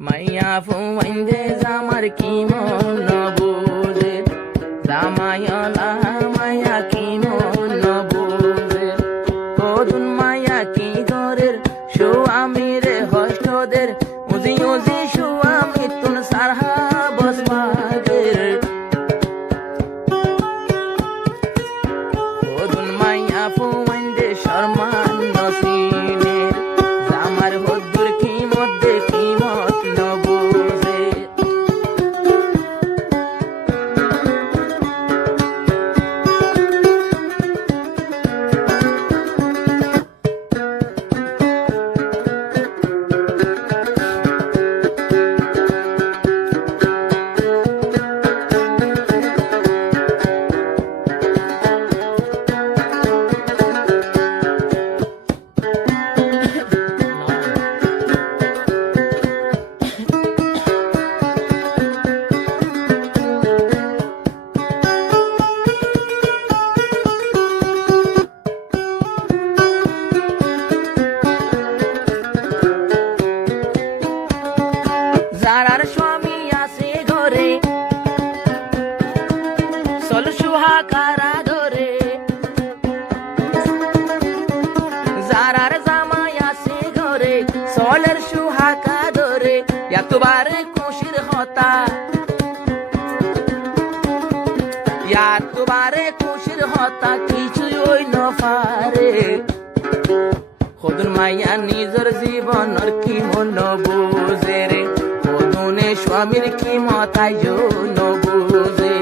মাইয়া ফুয়াইন্দে জামার কি মন বুঝে জামায়লা মায়া কি মন বুঝে কদুন মায়া কি গরের স্বামীরে হস্তদের উজি উজি স্বামী তুন সারহা বসমাগের কদুন মায়া ফুয়াইন্দে শর্মান নসিনের জামার হদ্দুর কি মধ্যে কি মত নবুঝে যারার স্বামী আছে ঘরে চল সুহাকারা ধরে যারার জামাই আছে ঘরে চলের সুহাকা ধরে এতবারে খুশির হতা এতবারে খুশির হতা কিছুই ওই নফারে খোদুন মাইয়া নিজের জীবনের কি মন বুঝে রে খোদুনে স্বামীর কি মতাই বুঝে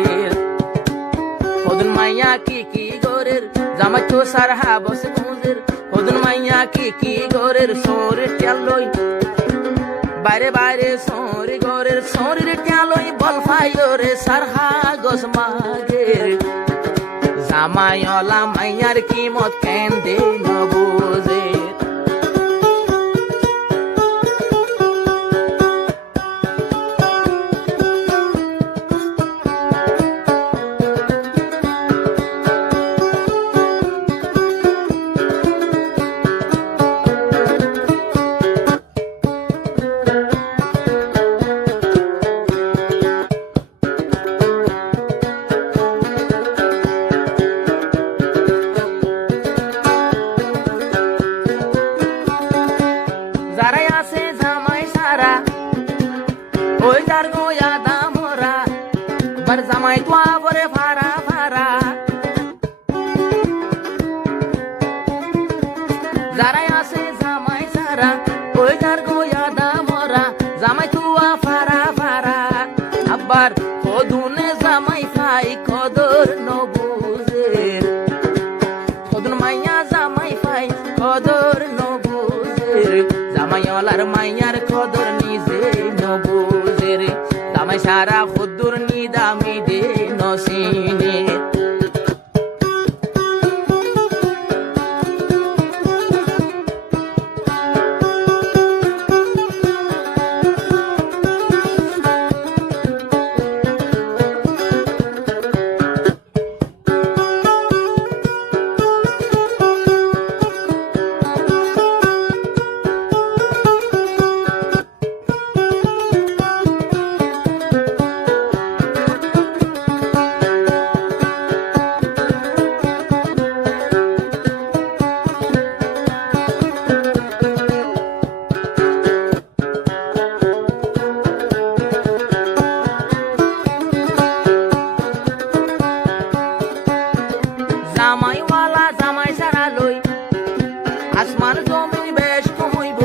খোদুন মাইয়া কি গরের জামাই তো সারহা বসে বুঝের খোদুন মাইয়া কি গরের সোরে টেলই বাইরে বাইরে সোরে গরের সোরের টেলই বল ফাইরে সারহা গস মাগের জামাইলা মাইয়ার কি মত কেন দে নবুঝে যারাই আছে জামাই সারা ওই যার গোয়া দামরা বার জামাই তো আবরে ফারা ফারা যারাই আছে জামাই সারা ওই যার গোয়া দামরা জামাই তো ফারা ফারা আবার কদুনে জামাই খাই কদর নবুঝে কদুন মাইয়া জামাই খাই কদর নবুঝে জামাইলার মাইয়ার কদর নিজে নবুঝে রে জামাই সারা খুদ্দুর নিদামি দে নসিনে জামাইওয়ালা জামাই সারা লই আসমান জমিন বেশ কমইব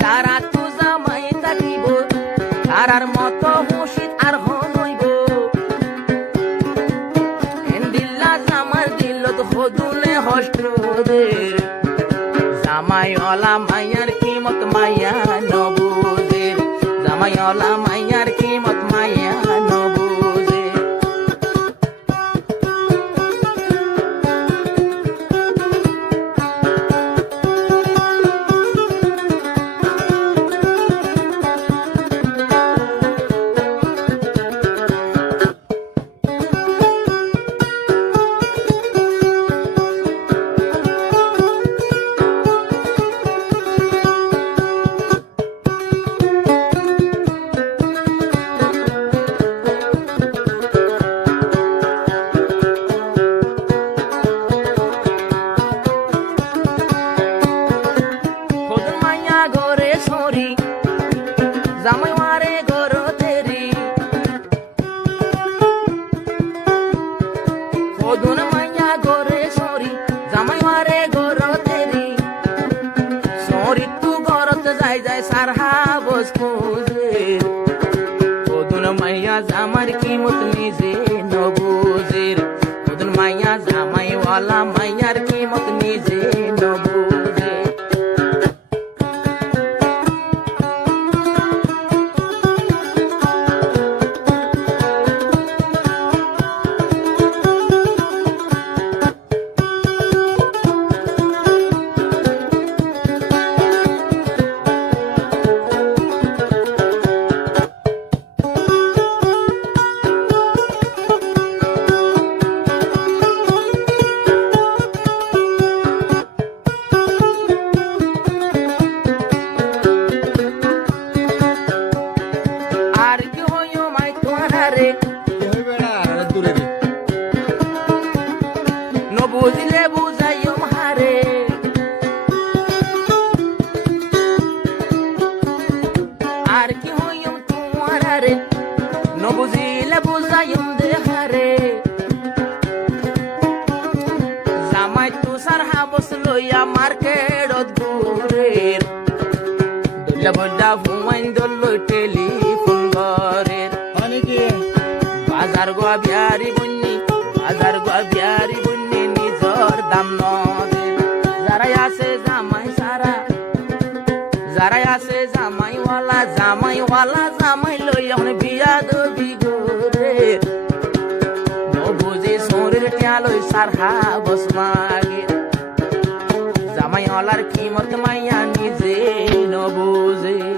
যারা তো জামাই থাকিব তারার মতো মুশিদ আর হনইব দিল্লা জামার দিল তো হদুলে হস্টদের জামাইওয়ালা মাইয়ার কিমত মাইয়া নবুঝে জামাইওয়ালা মাইয়ার কিমত মাইয়া নবুঝে মরিতু ঘরত যাই সারহা বস খুঁজে কদুন মাইয়া জামার কিমত নিজে নবুজের কদুন মাইয়া জামাই ওয়ালা মাইয়ার কিমত নিজে নবুজে বুঝলে বুঝাইও হারে আর কি হইম তোমার রে ন বুঝিলে বুঝাইম দেহারে জামাই তুষার হাবস লইয়া মার্কেটত ঘুরের দল্লা বল্লা হুমাইন দল্লই টেলিফোন ঘরের বাজার গোয়া বিহারি বন্যি বাজার গোয়া বিহারি বন্যি দাম নদের যারাই আছে জামাই সারা যারাই আছে জামাইওয়ালা জামাই লই এখন বিয়া দবি গোরে নবুঝে শরীর টিয়ালই সারহা বস মাগে জামাইওয়ালার কিমত মাইয়া নিজে নবুঝে